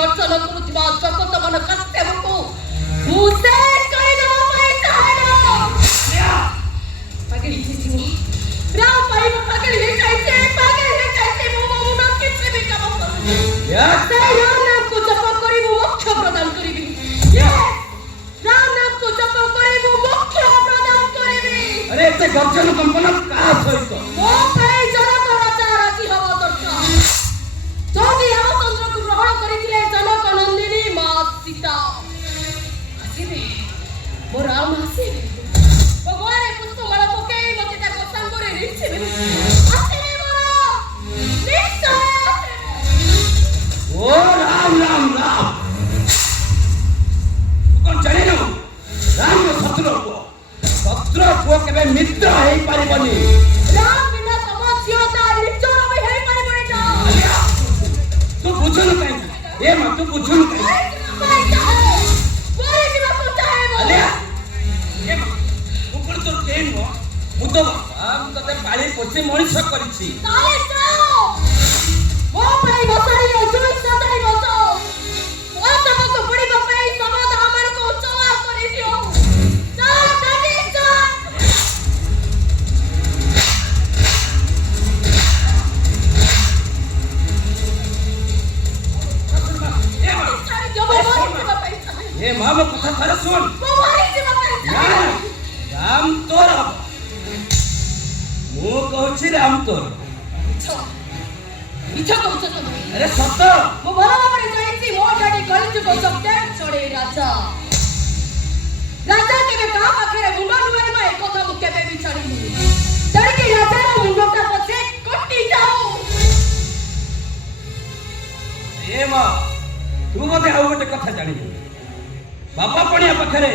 गर्जन करुवा जगत मन कस्तेव को मुसे कई दो पैसा है पागल ही राव पाई पागल ही कैसे मो ना किसी भी काम करू से राम नाम को जप करी वो मोक्ष प्रदान करी राम नाम को जप करी वो मोक्ष प्रदान करी अरे एते गर्जन कंपन का सहित मो भाई जनक राजा राजी हवा दरकार जोदी रामचंद्र को ग्रहण करिथिले जनक नंदिनी मां सीता आसीबे मो राम आसीबे भगवान पुष्पमाला पकेई मते ताको संगरे रिछिबे आसीबे मोर निश्चय ओ राम राम राम कौन जाने न राम को शत्रु को केबे मित्र हेई पारिबनी राम बिना समस्यता निचोर भी हेई पारिबनी ना तू बुझन काई ए म तू बुझन काई कोई जीवा को चाहे अले ए म ऊपर तो केन हो मुतो हम तते पाली पोछि मଣିଷ କରିछि ताले जाओ वो भाई बसारी जोई सदाई बसो ओ सबको बड़ी बपाई समाज हमर को चला करी दियो चल दादी चल ए मां मो कथा थरे सुन वो मारी जीवा ना राम तोर मो कहछि राम तोर इच्छा कहछ तो अरे सत मो भला भाबरे जानिछि मो डाडी कलिजुग सत्य छडे राजा केबे का पाखरे मुंडा नुवारी मा एक କଥା मु केबे भी छाडिनी तड़के राजा रो मुंडा पछे कटि जाऊ ए मां तू मते आउ गोटे कथा जानि बापा पणिया पाखरे